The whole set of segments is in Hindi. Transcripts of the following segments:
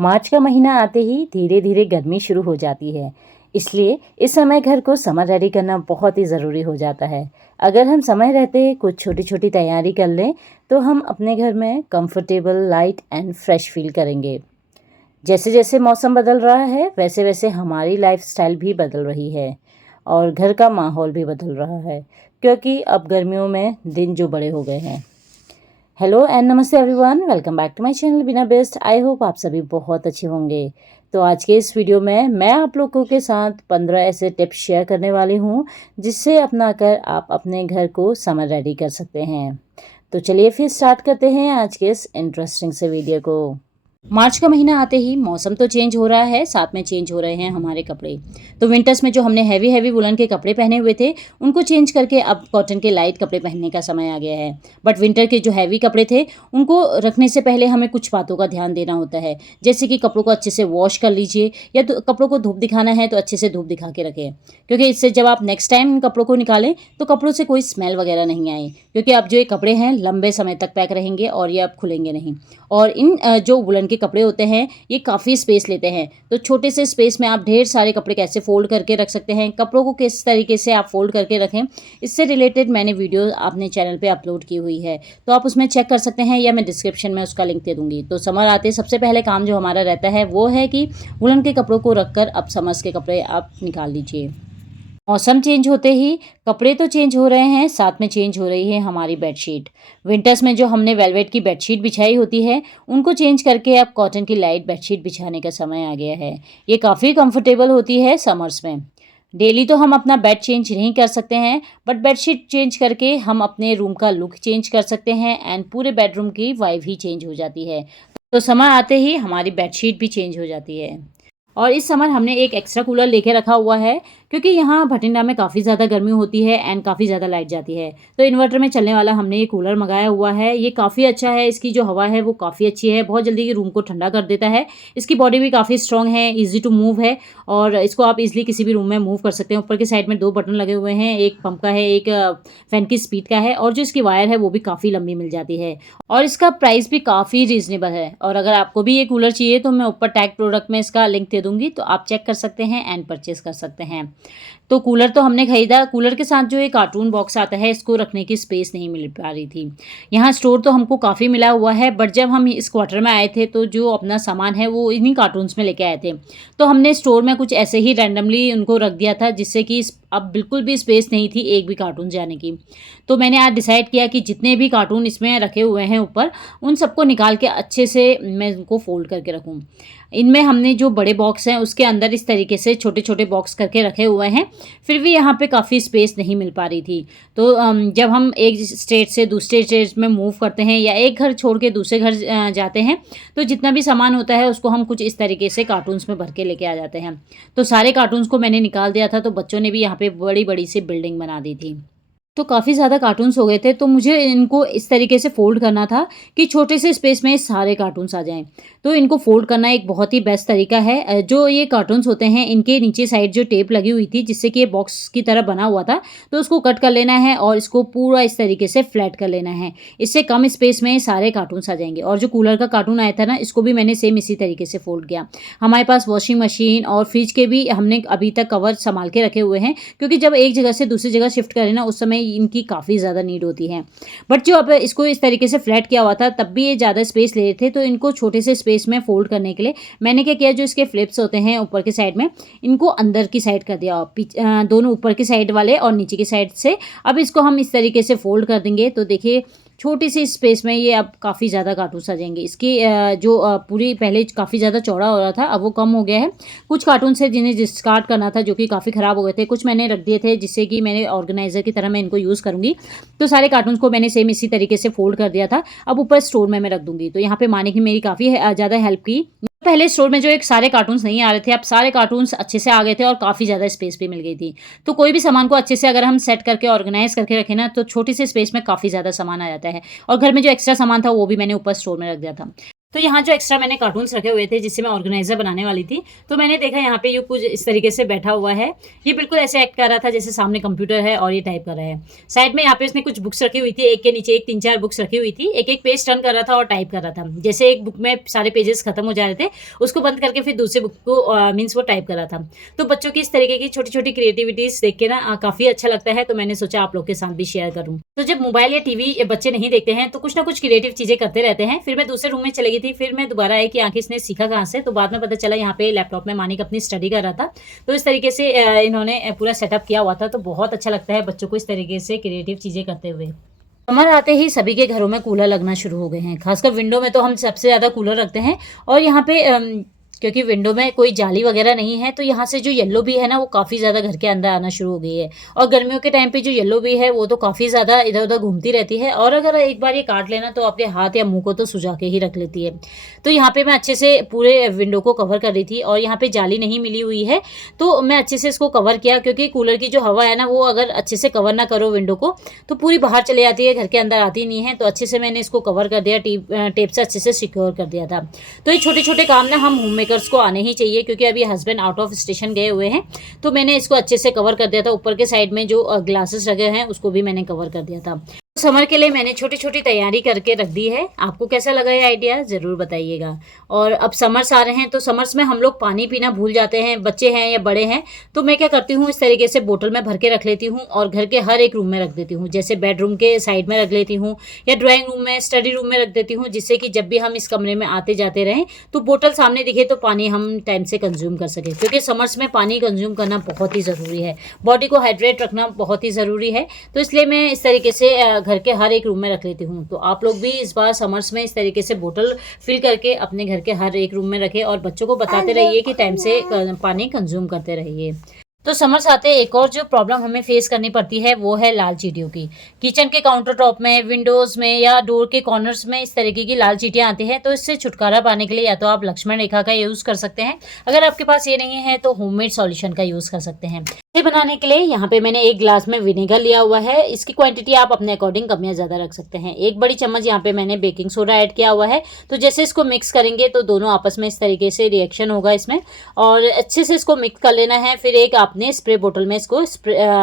मार्च का महीना आते ही धीरे धीरे गर्मी शुरू हो जाती है। इसलिए इस समय घर को समर रेडी करना बहुत ही ज़रूरी हो जाता है। अगर हम समय रहते कुछ छोटी छोटी तैयारी कर लें तो हम अपने घर में comfortable, light and fresh feel करेंगे। जैसे जैसे मौसम बदल रहा है वैसे वैसे हमारी लाइफस्टाइल भी बदल रही है और घर का माहौल भी बदल रहा है, क्योंकि अब गर्मियों में दिन जो बड़े हो गए हैं। हेलो एंड नमस्ते everyone, welcome back to my channel Bina best. I hope आप सभी बहुत अच्छे होंगे। तो आज के इस वीडियो में मैं आप लोगों के साथ 15 ऐसे टिप्स शेयर करने वाली हूँ जिससे अपनाकर आप अपने घर को समर रेडी कर सकते हैं। तो चलिए फिर स्टार्ट करते हैं आज के इस इंटरेस्टिंग से वीडियो को। मार्च का महीना आते ही मौसम तो चेंज हो रहा है, साथ में चेंज हो रहे हैं हमारे कपड़े। तो विंटर्स में जो हमने हैवी हैवी वुलन के कपड़े पहने हुए थे उनको चेंज करके अब कॉटन के लाइट कपड़े पहनने का समय आ गया है। बट विंटर के जो हैवी कपड़े थे उनको रखने से पहले हमें कुछ बातों का ध्यान देना होता है, जैसे कि कपड़ों को अच्छे से वॉश कर लीजिए, या तो कपड़ों को धूप दिखाना है तो अच्छे से धूप दिखा के रखें, क्योंकि इससे जब आप नेक्स्ट टाइम इन कपड़ों को निकालें तो कपड़ों से कोई स्मेल वगैरह नहीं आए, क्योंकि अब जो ये कपड़े हैं लंबे समय तक पैक रहेंगे और ये अब खुलेंगे नहीं। और इन जो वुलन के कपड़े होते हैं ये काफ़ी स्पेस लेते हैं, तो छोटे से स्पेस में आप ढेर सारे कपड़े कैसे फोल्ड करके रख सकते हैं, कपड़ों को किस तरीके से आप फोल्ड करके रखें, इससे रिलेटेड मैंने वीडियो अपने चैनल पे अपलोड की हुई है, तो आप उसमें चेक कर सकते हैं या मैं डिस्क्रिप्शन में उसका लिंक दे दूंगी। तो समर आते सबसे पहले काम जो हमारा रहता है वो है कि वुलन के कपड़ों को रखकर अब समर्स के कपड़े आप निकाल लीजिए। मौसम चेंज होते ही कपड़े तो चेंज हो रहे हैं, साथ में चेंज हो रही है हमारी बेडशीट। विंटर्स में जो हमने वेलवेट की बेडशीट बिछाई होती है उनको चेंज करके अब कॉटन की लाइट बेडशीट बिछाने का समय आ गया है। ये काफ़ी कंफर्टेबल होती है समर्स में। डेली तो हम अपना बेड चेंज नहीं कर सकते हैं, बट बेडशीट चेंज करके हम अपने रूम का लुक चेंज कर सकते हैं एंड पूरे बेडरूम की वाइब ही चेंज हो जाती है। तो समर आते ही हमारी बेडशीट भी चेंज हो जाती है। और इस समर हमने एक एक्स्ट्रा कूलर लेके रखा हुआ है, क्योंकि यहाँ भटिंडा में काफ़ी ज़्यादा गर्मी होती है एंड काफ़ी ज़्यादा लाइट जाती है। तो इन्वर्टर में चलने वाला हमने ये कूलर मंगाया हुआ है। ये काफ़ी अच्छा है, इसकी जो हवा है वो काफ़ी अच्छी है, बहुत जल्दी रूम को ठंडा कर देता है। इसकी बॉडी भी काफ़ी स्ट्रॉन्ग है, ईजी टू मूव है और इसको आप इजीली किसी भी रूम में मूव कर सकते हैं। ऊपर के साइड में 2 बटन लगे हुए हैं, एक पंप का है, एक फैन की स्पीड का है, और जो इसकी वायर है वो भी काफ़ी लंबी मिल जाती है और इसका प्राइस भी काफ़ी रीजनेबल है। और अगर आपको भी ये कूलर चाहिए तो मैं ऊपर टैग प्रोडक्ट में इसका लिंक दे दूँगी, तो आप चेक कर सकते हैं एंड परचेस कर सकते हैं। तो कूलर तो हमने खरीदा, कूलर के साथ जो ये कार्टून बॉक्स आता है इसको रखने की स्पेस नहीं मिल पा रही थी। यहाँ स्टोर तो हमको काफ़ी मिला हुआ है, बट जब हम इस क्वार्टर में आए थे तो जो अपना सामान है वो इन्हीं कार्टून्स में लेके आए थे, तो हमने स्टोर में कुछ ऐसे ही रैंडमली उनको रख दिया था, जिससे कि अब बिल्कुल भी स्पेस नहीं थी एक भी कार्टून जाने की। तो मैंने आज डिसाइड किया कि जितने भी कार्टून इसमें रखे हुए हैं ऊपर, उन सबको निकाल के अच्छे से मैं उनको फोल्ड करके रखूँ। इनमें हमने जो बड़े बॉक्स हैं उसके अंदर इस तरीके से छोटे छोटे बॉक्स करके रखे हुए हैं, फिर भी यहाँ पे काफ़ी स्पेस नहीं मिल पा रही थी। तो जब हम एक स्टेट से दूसरे स्टेट में मूव करते हैं या एक घर छोड़ के दूसरे घर जाते हैं, तो जितना भी सामान होता है उसको हम कुछ इस तरीके से कार्टून्स में भर के लेके आ जाते हैं। तो सारे कार्टून्स को मैंने निकाल दिया था, तो बच्चों ने भी यहाँ पे बड़ी बड़ी सी बिल्डिंग बना दी थी। तो काफ़ी ज़्यादा कार्टून्स हो गए थे, तो मुझे इनको इस तरीके से फ़ोल्ड करना था कि छोटे से स्पेस में सारे कार्टून्स आ जाएँ। तो इनको फ़ोल्ड करना एक बहुत ही बेस्ट तरीका है। जो ये कार्टून्स होते हैं इनके नीचे साइड जो टेप लगी हुई थी जिससे कि ये बॉक्स की तरह बना हुआ था, तो उसको कट कर लेना है और इसको पूरा इस तरीके से फ्लैट कर लेना है। इससे कम स्पेस में सारे कार्टून्स आ जाएँगे। और जो कूलर का कार्टून आया था ना, इसको भी मैंने सेम इसी तरीके से फ़ोल्ड किया। हमारे पास वॉशिंग मशीन और फ्रिज के भी हमने अभी तक कवर सँभाल के रखे हुए हैं, क्योंकि जब एक जगह से दूसरी जगह शिफ्ट करें ना, उस समय इनकी काफ़ी ज़्यादा नीड होती है। बट जो अब इसको इस तरीके से फ्लैट किया हुआ था तब भी ये ज़्यादा स्पेस ले रहे थे, तो इनको छोटे से स्पेस में फोल्ड करने के लिए मैंने क्या किया, जो इसके फ्लिप्स होते हैं ऊपर की साइड में, इनको अंदर की साइड कर दिया, दोनों ऊपर की साइड वाले और नीचे की साइड से। अब इसको हम इस तरीके से फोल्ड कर देंगे, तो देखिए छोटी सी स्पेस में ये अब काफ़ी ज़्यादा कार्टून्स आ जाएंगे। इसकी जो पूरी पहले काफ़ी ज़्यादा चौड़ा हो रहा था, अब वो कम हो गया है। कुछ कार्टून्स है जिन्हें डिस्कार्ड करना था, जो कि काफ़ी ख़राब हो गए थे, कुछ मैंने रख दिए थे जिससे कि मैंने ऑर्गेनाइज़र की तरह मैं इनको यूज़ करूँगी। तो सारे कार्टून्स को मैंने सेम इसी तरीके से फोल्ड कर दिया था, अब ऊपर स्टोर में मैं रख दूँगी। तो यहाँ पे माँ ने की मेरी काफ़ी ज़्यादा हेल्प की। पहले स्टोर में जो एक सारे कार्टून्स नहीं आ रहे थे, अब सारे कार्टून्स अच्छे से आ गए थे और काफ़ी ज़्यादा स्पेस भी मिल गई थी। तो कोई भी सामान को अच्छे से अगर हम सेट करके ऑर्गेनाइज़ करके रखें ना, तो छोटी सी स्पेस में काफ़ी ज़्यादा सामान आ जाता है। और घर में जो एक्स्ट्रा सामान था वो भी मैंने ऊपर स्टोर में रख दिया था। तो यहाँ जो एक्स्ट्रा मैंने कार्टून्स रखे हुए थे जिससे मैं ऑर्गेनाइजर बनाने वाली थी, तो मैंने देखा यहाँ पे ये कुछ इस तरीके से बैठा हुआ है। ये बिल्कुल ऐसे एक्ट कर रहा था जैसे सामने कंप्यूटर है और ये टाइप कर रहा है। साइड में यहाँ पे उसने कुछ बुक्स रखी हुई थी, एक के नीचे एक 3-4 बुक्स रखी हुई थी। एक-एक पेज टर्न कर रहा था और टाइप कर रहा था। जैसे एक बुक में सारे पेजेस खत्म हो जा रहे थे, उसको बंद करके फिर दूसरे बुक को मीन्स वो टाइप कर रहा था। तो बच्चों की इस तरीके की छोटी-छोटी क्रिएटिविटीज़ देख के ना काफ़ी अच्छा लगता है, तो मैंने सोचा आप लोग के साथ भी शेयर करूँ। तो जब मोबाइल या टीवी बच्चे नहीं देखते हैं, तो कुछ ना कुछ क्रिएटिव चीज़ें करते रहते हैं। फिर मैं दूसरे रूम में चली गई थी, फिर मैं दोबारा आई कि आखिर इसने सीखा कहाँ से, तो बाद में पता चला यहाँ पे लैपटॉप में मानिक अपनी स्टडी कर रहा था। तो इस तरीके से इन्होंने पूरा सेटअप किया हुआ था, तो बहुत अच्छा लगता है बच्चों को इस तरीके से क्रिएटिव चीज़ें करते हुए। समर आते ही सभी के घरों में कूलर लगना शुरू हो गए हैं, खासकर विंडो में तो हम सबसे ज़्यादा कूलर रखते हैं। और यहाँ पे क्योंकि विंडो में कोई जाली वगैरह नहीं है, तो यहाँ से जो येलो भी है ना वो काफ़ी ज़्यादा घर के अंदर आना शुरू हो गई है। और गर्मियों के टाइम पे जो येलो भी है वो तो काफ़ी ज़्यादा इधर उधर घूमती रहती है, और अगर एक बार ये काट लेना तो आपके हाथ या मुंह को तो सुझा के ही रख लेती है। तो यहाँ पे मैं अच्छे से पूरे विंडो को कवर कर रही थी, और यहाँ पे जाली नहीं मिली हुई है, तो मैं अच्छे से इसको कवर किया, क्योंकि कूलर की जो हवा है ना वो अगर अच्छे से कवर ना करो विंडो को तो पूरी बाहर चली जाती है, घर के अंदर आती नहीं है। तो अच्छे से मैंने इसको कवर कर दिया, टेप से अच्छे से सिक्योर कर दिया था। तो ये छोटे छोटे काम ना हम होम मेकर्स को आने ही चाहिए, क्योंकि अभी हस्बैंड आउट ऑफ स्टेशन गए हुए हैं। तो मैंने इसको अच्छे से कवर कर दिया था। ऊपर के साइड में जो ग्लासेस लगे हैं उसको भी मैंने कवर कर दिया था। समर के लिए मैंने छोटी छोटी तैयारी करके रख दी है। आपको कैसा लगा ये आइडिया ज़रूर बताइएगा। और अब समर्स आ रहे हैं, तो समर्स में हम लोग पानी पीना भूल जाते हैं, बच्चे हैं या बड़े हैं। तो मैं क्या करती हूँ, इस तरीके से बोतल में भर के रख लेती हूँ और घर के हर एक रूम में रख देती हूँ। जैसे बेडरूम के साइड में रख लेती हूँ, या ड्राइंग रूम में, स्टडी रूम में रख देती हूँ, जिससे कि जब भी हम इस कमरे में आते जाते रहें तो बोतल सामने दिखे तो पानी हम टाइम से कंज्यूम कर सकें। क्योंकि समर्स में पानी कंज्यूम करना बहुत ही ज़रूरी है, बॉडी को हाइड्रेट रखना बहुत ही ज़रूरी है। तो इसलिए मैं इस तरीके से घर के हर एक रूम में रख लेती हूँ। तो आप लोग भी इस बार समर्स में इस तरीके से बोतल फिल करके अपने घर के हर एक रूम में रखें, और बच्चों को बताते रहिए कि टाइम से पानी कंज्यूम करते रहिए। तो समर्स आते एक और जो प्रॉब्लम हमें फेस करनी पड़ती है वो है लाल चींटियों की। किचन के काउंटर टॉप में, विंडोज़ में या डोर के कॉर्नर्स में इस तरीके की लाल चींटियां आती हैं। तो इससे छुटकारा पाने के लिए या तो आप लक्ष्मण रेखा का यूज़ कर सकते हैं, अगर आपके पास ये नहीं है तो होममेड सॉल्यूशन का यूज़ कर सकते हैं। ये बनाने के लिए यहाँ पे मैंने 1 ग्लास में विनेगर लिया हुआ है। इसकी क्वांटिटी आप अपने अकॉर्डिंग कम या ज़्यादा रख सकते हैं। 1 बड़ी चम्मच यहाँ पे मैंने बेकिंग सोडा ऐड किया हुआ है। तो जैसे इसको मिक्स करेंगे तो दोनों आपस में इस तरीके से रिएक्शन होगा इसमें, और अच्छे से इसको मिक्स कर लेना है। फिर एक आपने स्प्रे बोतल में इसको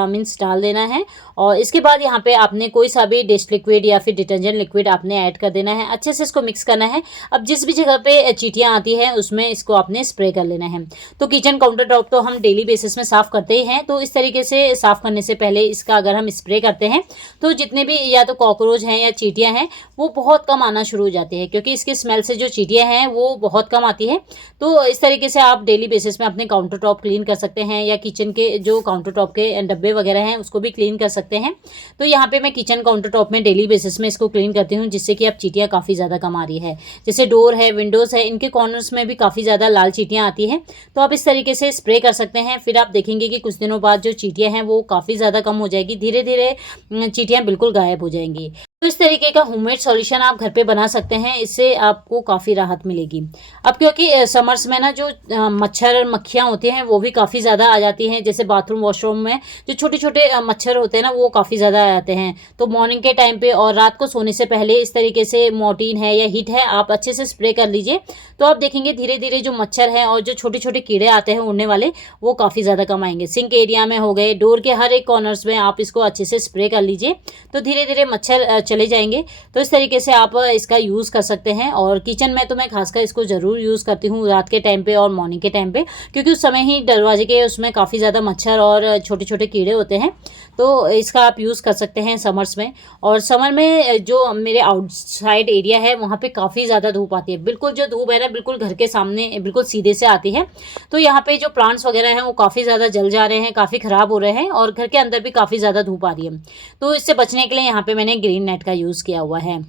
मीन्स डाल देना है, और इसके बाद यहाँ पे आपने कोई सा भी डिश लिक्विड या फिर डिटर्जेंट लिक्विड आपने ऐड कर देना है। अच्छे से इसको मिक्स करना है। अब जिस भी जगह पे चींटियाँ आती हैं उसमें इसको आपने स्प्रे कर लेना है। तो किचन काउंटर टॉप तो हम डेली बेसिस में साफ़ करते ही हैं, तो इस तरीके से साफ़ करने से पहले इसका अगर हम स्प्रे करते हैं तो जितने भी या तो कॉकरोच हैं या चींटियाँ हैं वो बहुत कम आना शुरू हो जाती है, क्योंकि इसके स्मेल से जो चींटियाँ हैं वो बहुत कम आती है। तो इस तरीके से आप डेली बेसिस में अपने काउंटर टॉप क्लीन कर सकते हैं, या किचन के जो काउंटर टॉप के डब्बे वगैरह हैं उसको भी क्लीन कर सकते हैं। तो यहाँ पे मैं किचन काउंटर टॉप में डेली बेसिस में इसको क्लीन करती हूँ, जिससे कि अब चींटियाँ काफ़ी ज़्यादा कम आ रही है। जैसे डोर है, विंडोज़ है, इनके कॉर्नर्स में भी काफ़ी ज़्यादा लाल चींटियाँ आती हैं। तो आप इस तरीके से स्प्रे कर सकते हैं। फिर आप देखेंगे कि कुछ दिनों बाद जो चींटियाँ हैं वो काफ़ी ज़्यादा कम हो जाएगी, धीरे धीरे चींटियाँ बिल्कुल गायब हो जाएंगी। तो इस तरीके का होममेड सॉल्यूशन आप घर पे बना सकते हैं, इससे आपको काफ़ी राहत मिलेगी। अब क्योंकि समर्स में ना जो मच्छर मक्खियाँ होती हैं वो भी काफ़ी ज़्यादा आ जाती हैं। जैसे बाथरूम वॉशरूम में जो छोटे छोटे मच्छर होते हैं ना वो काफ़ी ज़्यादा आ जाते हैं। तो मॉर्निंग के टाइम पे और रात को सोने से पहले इस तरीके से मोर्टीन है या हिट है आप अच्छे से स्प्रे कर लीजिए। तो आप देखेंगे धीरे धीरे जो मच्छर हैं और जो छोटे छोटे कीड़े आते हैं उड़ने वाले वो काफ़ी ज़्यादा कम आएंगे। सिंक एरिया में हो गए, डोर के हर एक कॉर्नर्स में आप इसको अच्छे से स्प्रे कर लीजिए, तो धीरे धीरे मच्छर चले जाएंगे। तो इस तरीके से आप इसका यूज़ कर सकते हैं। और किचन में तो मैं खासकर इसको ज़रूर यूज़ करती हूँ रात के टाइम पे और मॉर्निंग के टाइम पे, क्योंकि उस समय ही दरवाजे के उसमें काफ़ी ज़्यादा मच्छर और छोटे छोटे कीड़े होते हैं। तो इसका आप यूज़ कर सकते हैं समर्स में। और समर में जो मेरे आउटसाइड एरिया है वहाँ पे काफ़ी ज़्यादा धूप आती है। बिल्कुल जो धूप है ना बिल्कुल घर के सामने बिल्कुल सीधे से आती है। तो यहाँ पे जो प्लांट्स वगैरह हैं वो काफ़ी ज़्यादा जल जा रहे हैं, काफ़ी ख़राब हो रहे हैं, और घर के अंदर भी काफ़ी ज़्यादा धूप आ रही है। तो इससे बचने के लिए यहाँ पे मैंने ग्रीन नेट का यूज़ किया हुआ है।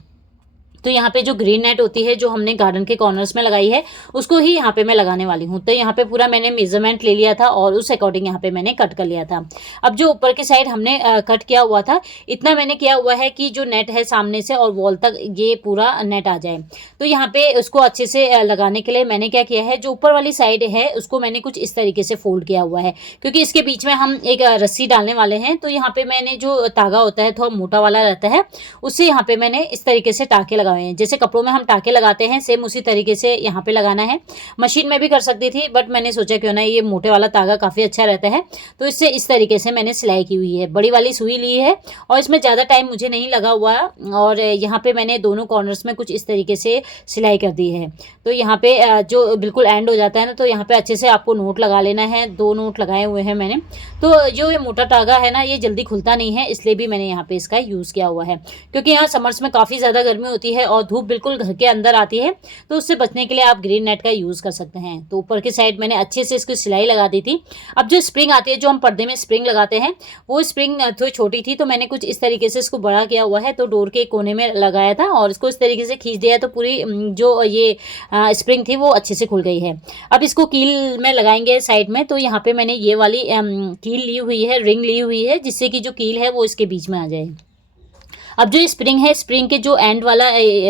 तो यहाँ पे जो ग्रीन नेट होती है जो हमने गार्डन के कॉर्नर्स में लगाई है उसको ही यहाँ पे मैं लगाने वाली हूँ। तो यहाँ पे पूरा मैंने मेजरमेंट ले लिया था और उस अकॉर्डिंग यहाँ पे मैंने कट कर लिया था। अब जो ऊपर के साइड हमने कट किया हुआ था इतना मैंने किया हुआ है कि जो नेट है सामने से और वॉल तक ये पूरा नेट आ जाए। तो यहाँ पे उसको अच्छे से लगाने के लिए मैंने क्या किया है, जो ऊपर वाली साइड है उसको मैंने कुछ इस तरीके से फोल्ड किया हुआ है, क्योंकि इसके बीच में हम एक रस्सी डालने वाले हैं। तो यहाँ पे मैंने जो तागा होता है थोड़ा मोटा वाला रहता है उससे यहाँ पे मैंने इस तरीके से टाँके लगाए हुए हैं। जैसे कपड़ों में हम टाके लगाते हैं, सेम उसी तरीके से यहाँ पे लगाना है। मशीन में भी कर सकती थी, बट मैंने सोचा क्यों ना, ये मोटे वाला तागा काफ़ी अच्छा रहता है, तो इससे इस तरीके से मैंने सिलाई की हुई है। बड़ी वाली सुई ली है और इसमें ज़्यादा टाइम मुझे नहीं लगा हुआ, और यहाँ पे मैंने दोनों कॉर्नर्स में कुछ इस तरीके से सिलाई कर दी है। तो यहाँ पे जो बिल्कुल एंड हो जाता है ना, तो यहाँ पे अच्छे से आपको नोट लगा लेना है। 2 नोट लगाए हुए हैं मैंने। तो जो ये मोटा तागा है ना, ये जल्दी खुलता नहीं है, इसलिए भी मैंने यहाँ पे इसका यूज़ किया हुआ है। क्योंकि यहाँ समर्स में काफ़ी ज़्यादा गर्मी होती है और धूप बिल्कुल घर के अंदर आती है, तो उससे बचने के लिए आप ग्रीन नेट का यूज़ कर सकते हैं। तो ऊपर की साइड मैंने अच्छे से इसकी सिलाई लगा दी थी। अब जो स्प्रिंग आती है, जो हम पर्दे में स्प्रिंग लगाते हैं, वो स्प्रिंग थोड़ी छोटी थी, तो मैंने कुछ इस तरीके से इसको बड़ा किया हुआ है। तो डोर के कोने में लगाया था और इसको इस तरीके से खींच दिया, तो पूरी जो ये स्प्रिंग थी वो अच्छे से खुल गई है। अब इसको कील में लगाएंगे साइड में। तो यहाँ पे मैंने ये वाली कील ली हुई है, रिंग ली हुई है, जिससे कि जो कील है वो इसके बीच में आ जाए। अब जो स्प्रिंग है, स्प्रिंग के जो एंड वाला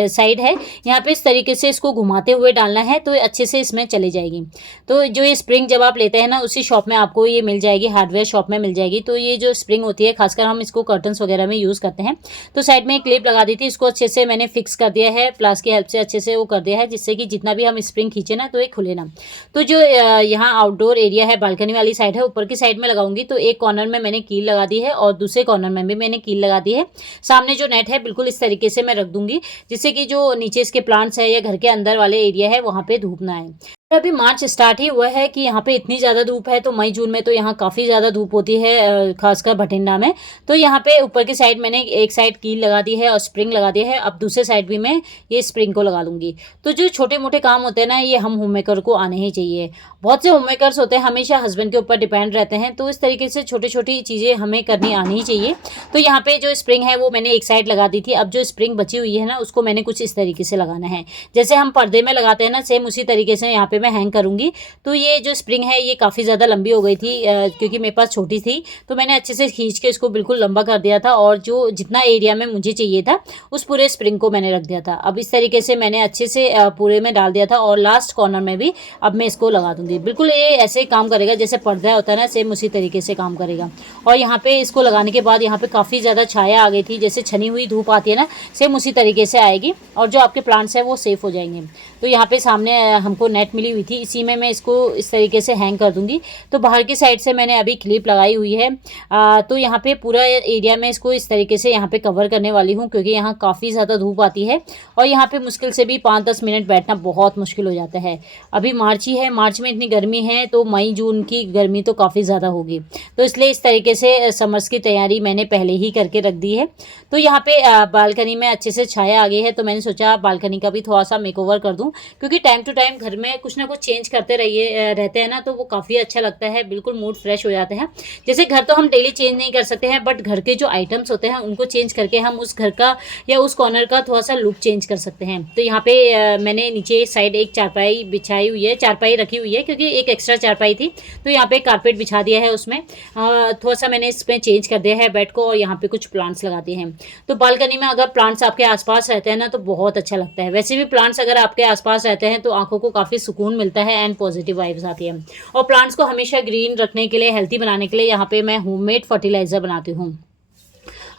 साइड है, यहाँ पे इस तरीके से इसको घुमाते हुए डालना है, तो अच्छे से इसमें चली जाएगी। तो जो ये स्प्रिंग जब आप लेते हैं ना, उसी शॉप में आपको ये मिल जाएगी, हार्डवेयर शॉप में मिल जाएगी। तो ये जो स्प्रिंग होती है, खासकर हम इसको कर्टन्स वगैरह में यूज़ करते हैं। तो साइड में एक क्लिप लगा दी थी, इसको अच्छे से मैंने फिक्स कर दिया है, प्लास की हेल्प से अच्छे से वो कर दिया है, जिससे कि जितना भी हम स्प्रिंग खींचे ना, तो ये खुले ना। तो जो यहाँ आउटडोर एरिया है, बालकनी वाली साइड है, ऊपर की साइड में लगाऊंगी, तो एक कॉर्नर में मैंने कील लगा दी है और दूसरे कॉर्नर में भी मैंने कील लगा दी है। सामने जो नेट है बिल्कुल इस तरीके से मैं रख दूंगी, जिससे कि जो नीचे इसके प्लांट्स है या घर के अंदर वाले एरिया है, वहां पे धूप ना आए। अभी मार्च स्टार्ट ही हुआ है कि यहाँ पे इतनी ज़्यादा धूप है, तो मई जून में तो यहाँ काफ़ी ज़्यादा धूप होती है, खासकर भटिंडा में। तो यहाँ पे ऊपर की साइड मैंने एक साइड कील लगा दी है और स्प्रिंग लगा दिया है। अब दूसरे साइड भी मैं ये स्प्रिंग को लगा लूँगी। तो जो छोटे मोटे काम होते हैं ना, ये हम होममेकर को आने ही चाहिए। बहुत से होममेकर्स होते हैं, हमेशा हस्बैंड के ऊपर डिपेंड रहते हैं, तो इस तरीके से छोटी छोटी चीज़ें हमें करनी आनी ही चाहिए। तो यहाँ पे जो स्प्रिंग है वो मैंने एक साइड लगा दी थी। अब जो स्प्रिंग बची हुई है ना, उसको मैंने कुछ इस तरीके से लगाना है, जैसे हम पर्दे में लगाते हैं ना, सेम उसी तरीके से यहाँ पे मैं हैंग करूँगी। तो ये जो स्प्रिंग है ये काफ़ी ज़्यादा लंबी हो गई थी, क्योंकि मेरे पास छोटी थी, तो मैंने अच्छे से खींच के इसको बिल्कुल लंबा कर दिया था, और जो जितना एरिया में मुझे चाहिए था उस पूरे स्प्रिंग को मैंने रख दिया था। अब इस तरीके से मैंने अच्छे से पूरे में डाल दिया था, और लास्ट कॉर्नर में भी अब मैं इसको लगा दूंगी। बिल्कुल ये ऐसे ही काम करेगा जैसे पर्दा होता है ना, सेम उसी तरीके से काम करेगा। और यहाँ पे इसको लगाने के बाद यहाँ पे काफ़ी ज़्यादा छाया आ गई थी, जैसे छनी हुई धूप आती है ना, सेम उसी तरीके से आएगी, और जो आपके प्लांट्स हैं वो सेफ हो जाएंगे। तो यहाँ पे सामने हमको नेट मिली हुई थी, इसी में मैं इसको इस तरीके से हैंग कर दूंगी। तो बाहर की साइड से मैंने अभी क्लिप लगाई हुई है। तो यहाँ पे पूरा एरिया में इसको इस तरीके से यहाँ पे कवर करने वाली हूँ, क्योंकि यहाँ काफ़ी ज़्यादा धूप आती है, और यहाँ पे मुश्किल से भी 5-10 मिनट बैठना बहुत मुश्किल हो जाता है। अभी मार्च ही है, मार्च में इतनी गर्मी है, तो मई जून की गर्मी तो काफ़ी ज़्यादा होगी। तो इसलिए इस तरीके से समर्स की तैयारी मैंने पहले ही करके रख दी है। तो यहाँ पे बालकनी में अच्छे से छाया आ गई है, तो मैंने सोचा बालकनी का भी थोड़ा सा मेकओवर कर दूँ, क्योंकि टाइम टू टाइम घर में कुछ ना कुछ चेंज करते रहते हैं ना, तो वो काफ़ी अच्छा लगता है, बिल्कुल मूड फ्रेश हो जाता है। जैसे घर तो हम डेली चेंज नहीं कर सकते हैं, बट घर के जो आइटम्स होते हैं उनको चेंज करके हम उस घर का या उस कॉर्नर का थोड़ा सा लुक चेंज कर सकते हैं। तो यहाँ पे मैंने नीचे साइड एक चारपाई बिछाई हुई है, चारपाई रखी हुई है, क्योंकि एक एक्स्ट्रा चारपाई थी, तो यहाँ पे कारपेट बिछा दिया है उसमें। थोड़ा सा मैंने इसमें चेंज कर दिया है बेड को, और यहाँ पे कुछ प्लांट्स लगा दिए हैं। तो बालकनी में अगर प्लांट्स आपके आसपास रहते हैं ना, तो बहुत अच्छा लगता है। वैसे भी प्लांट्स अगर आपके आसपास रहते हैं तो आंखों को काफ़ी सुकून मिलता है एंड पॉजिटिव वाइब्स आती है। और प्लांट्स को हमेशा ग्रीन रखने के लिए, हेल्थी बनाने के लिए यहाँ पे मैं होममेड फर्टिलाइज़र बनाती हूँ।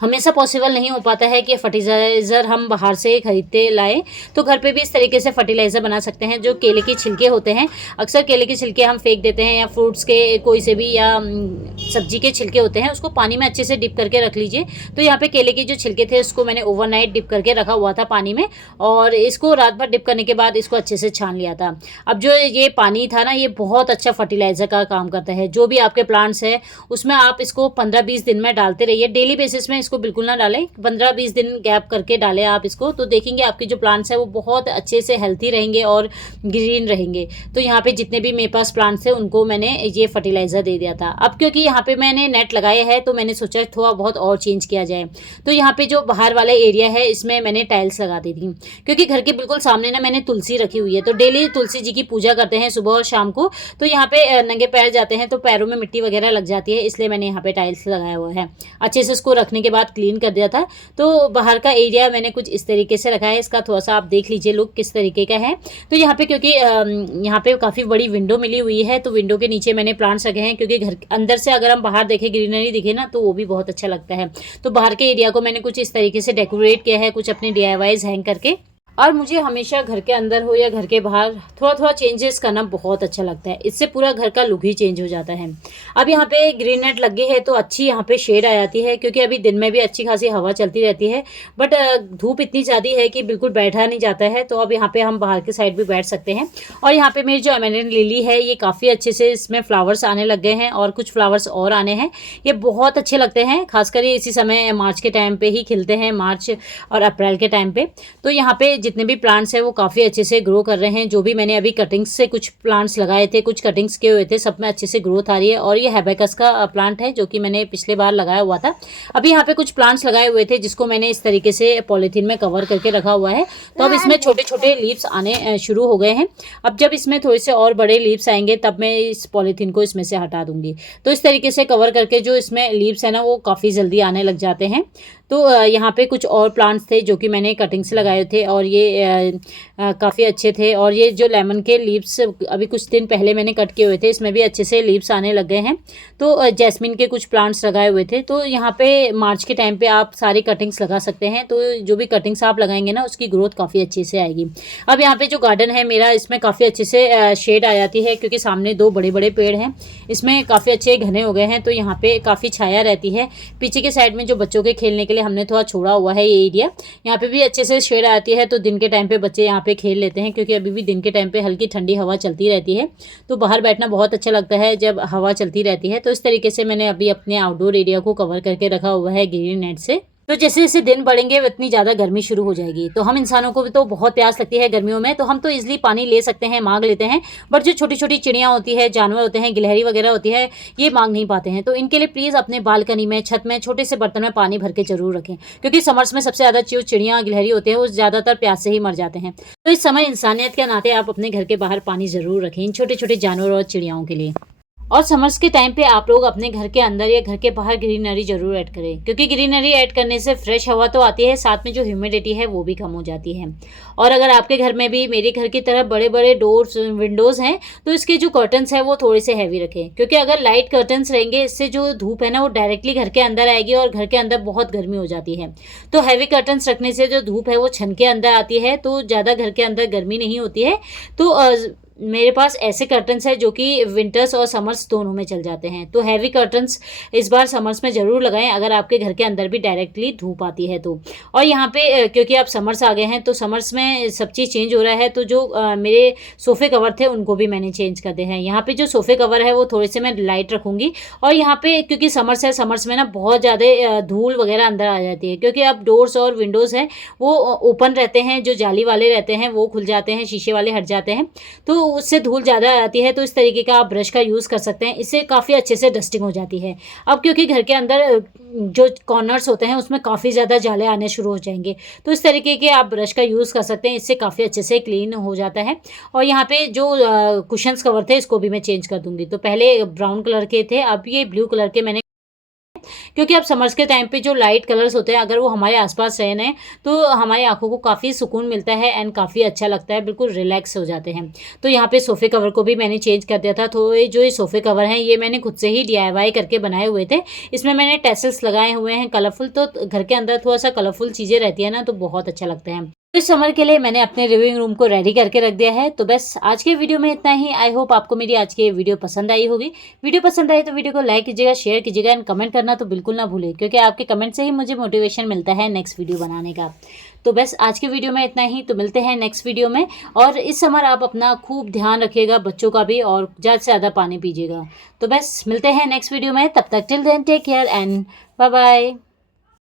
हमेशा पॉसिबल नहीं हो पाता है कि फर्टिलाइज़र हम बाहर से खरीदते लाएं, तो घर पे भी इस तरीके से फर्टिलाइज़र बना सकते हैं। जो केले के छिलके होते हैं, अक्सर केले के छिलके हम फेंक देते हैं, या फ्रूट्स के कोई से भी, या सब्जी के छिलके होते हैं, उसको पानी में अच्छे से डिप करके रख लीजिए। तो यहाँ पे केले के जो छिलके थे उसको मैंने ओवरनाइट डिप करके रखा हुआ था पानी में, और इसको रात भर डिप करने के बाद इसको अच्छे से छान लिया था। अब जो ये पानी था ना, ये बहुत अच्छा फर्टिलाइज़र का काम करता है। जो भी आपके प्लांट्स है उसमें आप इसको 15-20 दिन में डालते रहिए, डेली बेसिस में इसको बिल्कुल ना डालें, 15-20 दिन गैप करके डालें आप इसको, तो देखेंगे आपके जो प्लांट्स है वो बहुत अच्छे से हेल्थी रहेंगे और ग्रीन रहेंगे। तो यहाँ पे जितने भी मेरे पास प्लांट्स है उनको मैंने ये फर्टिलाइज़र दे दिया था। अब क्योंकि यहाँ पे मैंने नेट लगाया है, तो मैंने सोचा थोड़ा बहुत और चेंज किया जाए। तो यहाँ पे जो बाहर वाला एरिया है इसमें मैंने टाइल्स लगा दी थी, क्योंकि घर के बिल्कुल सामने ना मैंने तुलसी रखी हुई है, तो डेली तुलसी जी की पूजा करते हैं सुबह और शाम को। तो यहाँ पे नंगे पैर जाते हैं तो पैरों में मिट्टी वगैरह लग जाती है, इसलिए मैंने यहाँ पे टाइल्स लगाया हुआ है। अच्छे से इसको रखने के बाद क्लीन कर दिया था। तो बाहर का एरिया मैंने कुछ इस तरीके से रखा है, इसका थोड़ा सा आप देख लीजिए लुक किस तरीके का है। तो यहाँ पे क्योंकि यहाँ पे काफ़ी बड़ी विंडो मिली हुई है, तो विंडो के नीचे मैंने प्लांट्स रखे हैं, क्योंकि घर अंदर से अगर हम बाहर देखें ग्रीनरी दिखे ना, तो वो भी बहुत अच्छा लगता है। तो बाहर के एरिया को मैंने कुछ इस तरीके से डेकोरेट किया है, कुछ अपने DIYs हैंग करके। और मुझे हमेशा घर के अंदर हो या घर के बाहर थोड़ा थोड़ा चेंजेस करना बहुत अच्छा लगता है। इससे पूरा घर का लुक ही चेंज हो जाता है। अब यहाँ पे ग्रीन नेट लगी है तो अच्छी यहाँ पे शेड आ जाती है, क्योंकि अभी दिन में भी अच्छी खासी हवा चलती रहती है, बट धूप इतनी ज़्यादा है कि बिल्कुल बैठा नहीं जाता है। तो अब यहाँ पे हम बाहर के साइड भी बैठ सकते हैं। और यहाँ पे मेरी जो एमेरेल्ड लिली है ये काफ़ी अच्छे से इसमें फ्लावर्स आने लग गए हैं और कुछ फ्लावर्स और आने हैं। ये बहुत अच्छे लगते हैं, खासकर ये इसी समय मार्च के टाइम पे ही खिलते हैं, मार्च और अप्रैल के टाइम पे। तो यहाँ पे जितने भी प्लांट्स हैं वो काफ़ी अच्छे से ग्रो कर रहे हैं। जो भी मैंने अभी कटिंग्स से कुछ प्लांट्स लगाए थे, कुछ कटिंग्स किए हुए थे, सब में अच्छे से ग्रोथ आ रही है। और ये हैबाकस का प्लांट है जो कि मैंने पिछले बार लगाया हुआ था। अभी यहाँ पे कुछ प्लांट्स लगाए हुए थे जिसको मैंने इस तरीके से पॉलीथीन में कवर करके रखा हुआ है। तो अब इसमें छोटे छोटे लीव्स आने शुरू हो गए हैं। अब जब इसमें थोड़े से और बड़े लीव्स आएंगे तब मैं इस पॉलीथीन को इसमें से हटा दूंगी। तो इस तरीके से कवर करके जो इसमें लीव्स है ना वो काफ़ी जल्दी आने लग जाते हैं। तो यहाँ पे कुछ और प्लांट्स थे जो कि मैंने कटिंग से लगाए थे और ये काफ़ी अच्छे थे। और ये जो लेमन के लीव्स अभी कुछ दिन पहले मैंने कट किए हुए थे, इसमें भी अच्छे से लीव्स आने लग गए हैं। तो जैस्मिन के कुछ प्लांट्स लगाए हुए थे। तो यहाँ पे मार्च के टाइम पे आप सारी कटिंग्स लगा सकते हैं। तो जो भी कटिंग्स आप लगाएंगे ना उसकी ग्रोथ काफ़ी अच्छे से आएगी। अब यहाँ पे जो गार्डन है मेरा, इसमें काफ़ी अच्छे से शेड आ जाती है, क्योंकि सामने दो बड़े बड़े पेड़ हैं, इसमें काफ़ी अच्छे घने हो गए हैं। तो यहाँ पे काफ़ी छाया रहती है। पीछे के साइड में जो बच्चों के खेलने के लिए हमने थोड़ा छोड़ा हुआ है ये एरिया, यहाँ पे भी अच्छे से शेड आती है। तो दिन के टाइम पे बच्चे यहाँ पे खेल लेते हैं, क्योंकि अभी भी दिन के टाइम पे हल्की ठंडी हवा चलती रहती है। तो बाहर बैठना बहुत अच्छा लगता है जब हवा चलती रहती है। तो इस तरीके से मैंने अभी अपने आउटडोर एरिया को कवर करके रखा हुआ है ग्रीन नेट से। तो जैसे जैसे दिन बढ़ेंगे उतनी ज़्यादा गर्मी शुरू हो जाएगी। तो हम इंसानों को भी तो बहुत प्यास लगती है गर्मियों में, तो हम तो इजीली पानी ले सकते हैं, मांग लेते हैं। बट जो छोटी छोटी चिड़ियाँ होती है, जानवर होते हैं, गिलहरी वगैरह होती है, ये मांग नहीं पाते हैं। तो इनके लिए प्लीज़ अपने बालकनी में, छत में छोटे से बर्तन में पानी भर के जरूर रखें, क्योंकि समर्स में सबसे ज़्यादा जो चिड़ियाँ गिलहरी होते हैं वो ज़्यादातर प्यास से ही मर जाते हैं। तो इस समय इंसानियत के नाते आप अपने घर के बाहर पानी ज़रूर रखें इन छोटे छोटे जानवरों और चिड़ियाओं के लिए। और समर्स के टाइम पे आप लोग अपने घर के अंदर या घर के बाहर ग्रीनरी जरूर ऐड करें, क्योंकि ग्रीनरी ऐड करने से फ्रेश हवा तो आती है, साथ में जो ह्यूमिडिटी है वो भी कम हो जाती है। और अगर आपके घर में भी मेरे घर की तरह बड़े बड़े डोर्स विंडोज़ हैं तो इसके जो कर्टन्स हैं वो थोड़े से हैवी रखें, क्योंकि अगर लाइट कर्टन्स रहेंगे इससे जो धूप है ना वो डायरेक्टली घर के अंदर आएगी और घर के अंदर बहुत गर्मी हो जाती है। तो हैवी कर्टन्स रखने से जो धूप है वो छन के अंदर आती है, तो ज़्यादा घर के अंदर गर्मी नहीं होती है। तो मेरे पास ऐसे कर्टन्स है जो कि विंटर्स और समर्स दोनों में चल जाते हैं। तो हैवी कर्टन्स इस बार समर्स में ज़रूर लगाएं अगर आपके घर के अंदर भी डायरेक्टली धूप आती है तो। और यहाँ पे क्योंकि अब समर्स आ गए हैं तो समर्स में सब चीज़ चेंज हो रहा है। तो जो मेरे सोफ़े कवर थे उनको भी मैंने चेंज कर दिए हैं। यहाँ पे जो सोफ़े कवर है वो थोड़े से मैं लाइट रखूँगी। और यहाँ पे क्योंकि समर्स है, समर्स में ना बहुत ज़्यादा धूल वगैरह अंदर आ जाती है, क्योंकि अब डोर्स और विंडोज़ हैं वो ओपन रहते हैं, जो जाली वाले रहते हैं वो खुल जाते हैं, शीशे वाले हट जाते हैं, तो उससे धूल ज़्यादा आती है। तो इस तरीके का आप ब्रश का यूज़ कर सकते हैं, इससे काफ़ी अच्छे से डस्टिंग हो जाती है। अब क्योंकि घर के अंदर जो कॉर्नर्स होते हैं उसमें काफ़ी ज़्यादा जाले आने शुरू हो जाएंगे, तो इस तरीके के आप ब्रश का यूज़ कर सकते हैं, इससे काफ़ी अच्छे से क्लीन हो जाता है। और यहाँ पे जो कुशन्स कवर थे इसको भी मैं चेंज कर दूँगी। तो पहले ब्राउन कलर के थे, अब ये ब्लू कलर के मैंने, क्योंकि अब समर्स के टाइम पे जो लाइट कलर्स होते हैं अगर वो हमारे आसपास रहे ना तो हमारी आंखों को काफ़ी सुकून मिलता है एंड काफ़ी अच्छा लगता है, बिल्कुल रिलैक्स हो जाते हैं। तो यहाँ पे सोफ़े कवर को भी मैंने चेंज कर दिया था। तो ये जो सोफ़े कवर हैं ये मैंने खुद से ही DIY करके बनाए हुए थे। इसमें मैंने टैसल्स लगाए हुए हैं कलरफुल, तो घर के अंदर थोड़ा सा कलरफुल चीज़ें रहती है ना तो बहुत अच्छा लगता है। तो इस समर के लिए मैंने अपने लिविंग रूम को रेडी करके रख दिया है। तो बस आज के वीडियो में इतना ही। आई होप आपको मेरी आज की वीडियो पसंद आई होगी। वीडियो पसंद आई तो वीडियो को लाइक कीजिएगा, शेयर कीजिएगा एंड कमेंट करना तो बिल्कुल ना भूलें, क्योंकि आपके कमेंट से ही मुझे मोटिवेशन मिलता है नेक्स्ट वीडियो बनाने का। तो बस आज के वीडियो में इतना ही। तो मिलते हैं नेक्स्ट वीडियो में। और इस समर आप अपना खूब ध्यान रखिएगा, बच्चों का भी, और ज़्यादा से ज़्यादा पानी पीजिएगा। तो बस मिलते हैं नेक्स्ट वीडियो में। तब तक till then take care and bye bye.